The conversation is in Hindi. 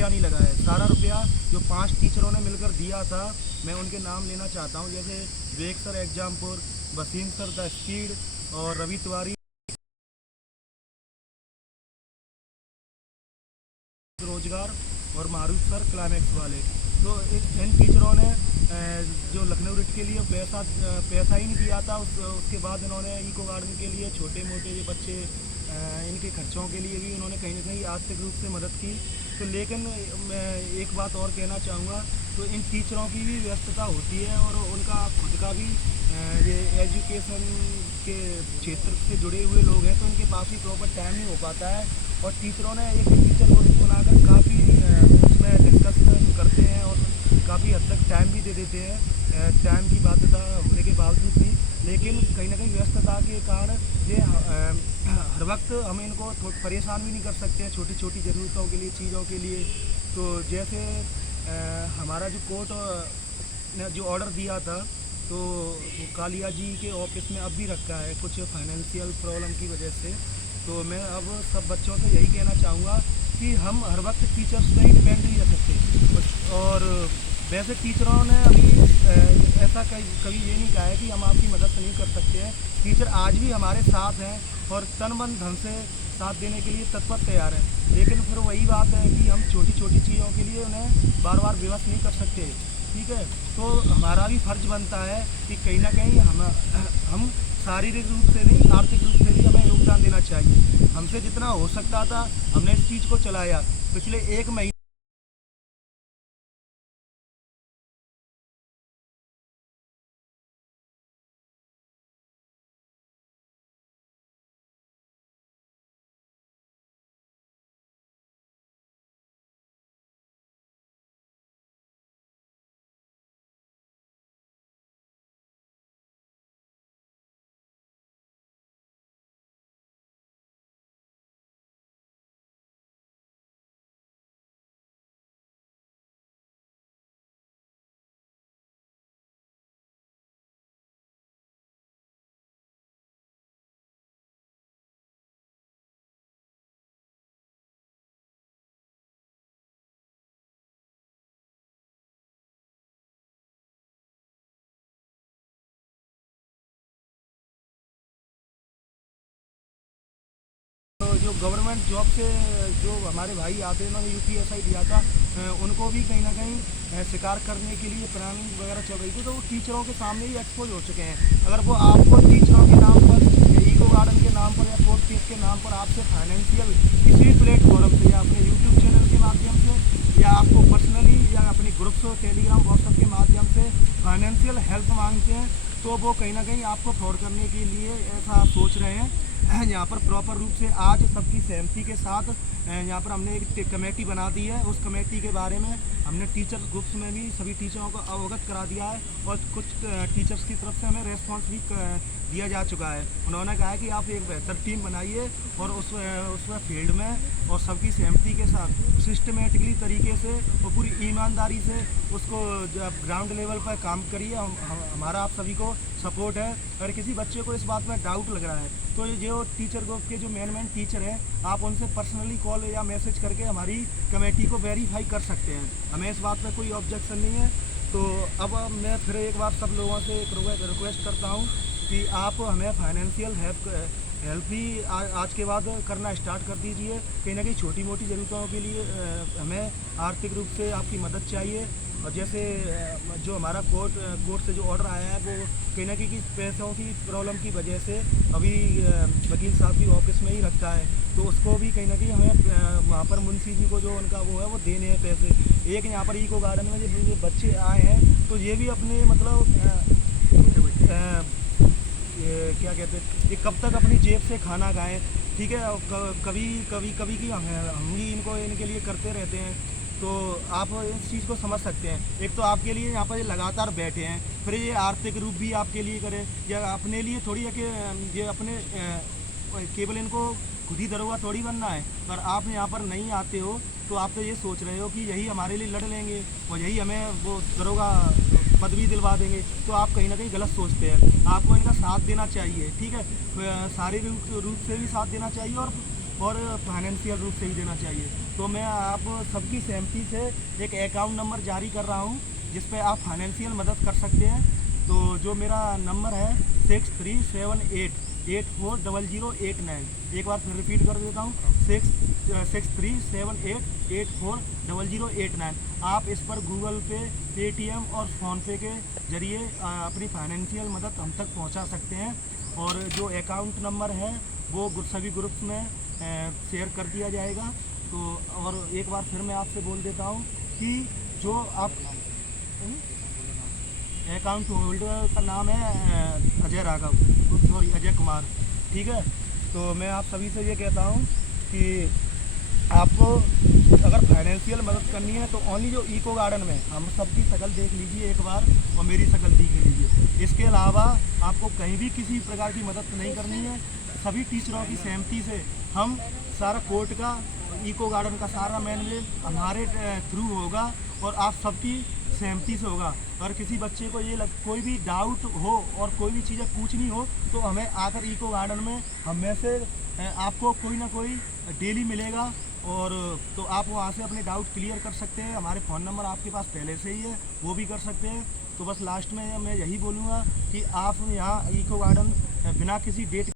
रुपया नहीं लगा है। सारा रुपया जो 5 टीचरों ने मिलकर दिया था, मैं उनके नाम लेना चाहता हूँ, जैसे Vivek sir Exampur, Wasim sir the speed और रवि तिवारी रोजगार और मारूफ सर क्लाइमैक्स वाले। तो इन टीचरों ने जो लखनऊ रिट के लिए पैसा ही नहीं दिया था। उसके बाद इन्होंने इको गार्डन के लिए छोटे मोटे जो बच्चे इनके खर्चों के लिए भी उन्होंने कहीं ना कहीं आर्थिक रूप से मदद की। तो लेकिन मैं एक बात और कहना चाहूँगा, तो इन टीचरों की भी व्यस्तता होती है और उनका खुद का भी ये एजुकेशन के क्षेत्र से जुड़े हुए लोग हैं, तो इनके पास भी प्रॉपर टाइम नहीं हो पाता है। और टीचरों ने एक टीचर ग्रुप बनाकर काफ़ी उसमें डिस्कशन करते हैं और काफ़ी हद तक टाइम भी दे देते हैं, टाइम की बाध्यता होने के बावजूद भी। लेकिन कहीं ना कहीं व्यस्तता के कारण ये हर वक्त हम इनको परेशान भी नहीं कर सकते हैं छोटी छोटी ज़रूरतों के लिए, चीज़ों के लिए। तो जैसे हमारा जो कोर्ट ने जो ऑर्डर दिया था, तो वो कालिया जी के ऑफिस में अब भी रखा है कुछ फाइनेंशियल प्रॉब्लम की वजह से। तो मैं अब सब बच्चों से यही कहना चाहूँगा कि हम हर वक्त टीचर्स पे ही डिपेंड नहीं रह सकते। और वैसे टीचरों ने अभी ऐसा कभी ये नहीं कहा है कि हम आपकी मदद नहीं कर सकते हैं। टीचर आज भी हमारे साथ हैं और तन मन धन से साथ देने के लिए तत्पर तैयार हैं। लेकिन फिर वही बात है कि हम छोटी छोटी चीज़ों के लिए उन्हें बार बार विवश नहीं कर सकते, ठीक है। तो हमारा भी फर्ज बनता है कि कहीं ना कहीं हम शारीरिक रूप से नहीं, आर्थिक रूप से भी हमें योगदान देना चाहिए। हमसे जितना हो सकता था हमने इस चीज़ को चलाया। पिछले 1 महीने जो गवर्नमेंट जॉब से जो हमारे भाई आते हैं, उन्होंने यूपीएसआई दिया था, उनको भी कहीं ना कहीं शिकार करने के लिए प्लानिंग वगैरह चल रही थी। तो वो टीचरों के सामने ही एक्सपोज हो चुके हैं। अगर वो आपको टीचरों के नाम पर या इको गार्डन के नाम पर या कोर्ट केस के नाम पर आपसे फाइनेंशियल किसी भी प्लेटफॉर्म से या अपने यूट्यूब चैनल के माध्यम से या आपको पर्सनली या अपने ग्रुप्स टेलीग्राम व्हाट्सएप के माध्यम से फाइनेंशियल हेल्प मांगते हैं, तो वो कहीं ना कहीं आपको फ्रॉड करने के लिए ऐसा सोच रहे हैं। यहाँ पर प्रॉपर रूप से आज सबकी सहमति के साथ यहाँ पर हमने एक कमेटी बना दी है। उस कमेटी के बारे में हमने टीचर्स ग्रुप्स में भी सभी टीचरों को अवगत करा दिया है और कुछ टीचर्स की तरफ से हमें रेस्पॉन्स भी दिया जा चुका है। उन्होंने कहा है कि आप एक बेहतर टीम बनाइए और उसमें फील्ड में और सबकी सहमति के साथ सिस्टमेटिकली तरीके से और पूरी ईमानदारी से उसको जब ग्राउंड लेवल पर काम करिए। हमारा आप सभी को सपोर्ट है। अगर किसी बच्चे को इस बात में डाउट लग रहा है, तो ये जो टीचर ग्रुप के जो मेन टीचर हैं, आप उनसे पर्सनली कॉल या मैसेज करके हमारी कमेटी को वेरीफाई कर सकते हैं। हमें इस बात में कोई ऑब्जेक्शन नहीं है। तो अब मैं फिर एक बार सब लोगों से एक रिक्वेस्ट करता हूँ कि आप हमें फाइनेंशियल हेल्प भी आज के बाद करना स्टार्ट कर दीजिए। कहीं ना कहीं छोटी मोटी ज़रूरतों के लिए हमें आर्थिक रूप से आपकी मदद चाहिए। और जैसे जो हमारा कोर्ट से जो ऑर्डर आया है, वो कहीं ना कहीं पैसों की प्रॉब्लम की वजह से अभी वकील साहब की ऑफिस में ही रखा है। तो उसको भी कहीं ना कहीं हमें वहाँ पर मुंशी जी को जो उनका वो है वो देने हैं पैसे। एक यहाँ पर इको गार्डन में जो बच्चे आए हैं, तो ये भी अपने मतलब क्या कहते हैं कि कब तक अपनी जेब से खाना खाएं, ठीक है। कभी की हम ही इनके लिए करते रहते हैं। तो आप इस चीज़ को समझ सकते हैं। एक तो आपके लिए यहाँ पर लगातार बैठे हैं, फिर ये आर्थिक रूप भी आपके लिए करें या अपने लिए थोड़ी है कि ये अपने केवल इनको खुद ही दरोगा थोड़ी बनना है। पर आप यहाँ पर नहीं आते हो तो आप तो ये सोच रहे हो कि यही हमारे लिए लड़ लेंगे और यही हमें वो दरोगा पदवी दिलवा देंगे। तो आप कहीं ना कहीं गलत सोचते हैं। आपको इनका साथ देना चाहिए, ठीक है। शारीरिक रूप से भी साथ देना चाहिए और और फाइनेंशियल रूप से ही देना चाहिए। तो मैं आप सबकी सहमति से एक अकाउंट नंबर जारी कर रहा हूँ जिस पे आप फाइनेंशियल मदद कर सकते हैं। तो जो मेरा नंबर है 6378840089। एक बार फिर रिपीट कर देता हूँ 6378840089। आप इस पर गूगल पे, पेटीएम और फ़ोनपे के ज़रिए अपनी फाइनेंशियल मदद हम तक पहुंचा सकते हैं। और जो अकाउंट नंबर है वो सभी ग्रुप्स में शेयर कर दिया जाएगा। तो और एक बार फिर मैं आपसे बोल देता हूँ कि जो आप अकाउंट होल्डर का नाम है अजय राघव, सॉरी अजय कुमार, ठीक है। तो मैं आप सभी से ये कहता हूँ कि आपको अगर फाइनेंशियल मदद करनी है तो ओनली जो इको गार्डन में हम सबकी शक्ल देख लीजिए एक बार और मेरी शक्ल देख लीजिए। इसके अलावा आपको कहीं भी किसी प्रकार की मदद नहीं करनी है। सभी टीचरों की सहमति से हम सारा कोर्ट का, इको गार्डन का सारा मैनेजमेंट हमारे थ्रू होगा और आप सबकी सहमति से होगा। अगर किसी बच्चे को कोई भी डाउट हो और कोई भी चीज़ें पूछनी हो तो हमें आकर इको गार्डन में हम में से आपको कोई ना कोई डेली मिलेगा और तो आप वहाँ से अपने डाउट क्लियर कर सकते हैं। हमारे फ़ोन नंबर आपके पास पहले से ही है, वो भी कर सकते हैं। तो बस लास्ट में मैं यही बोलूँगा कि आप यहाँ इको गार्डन बिना किसी डेट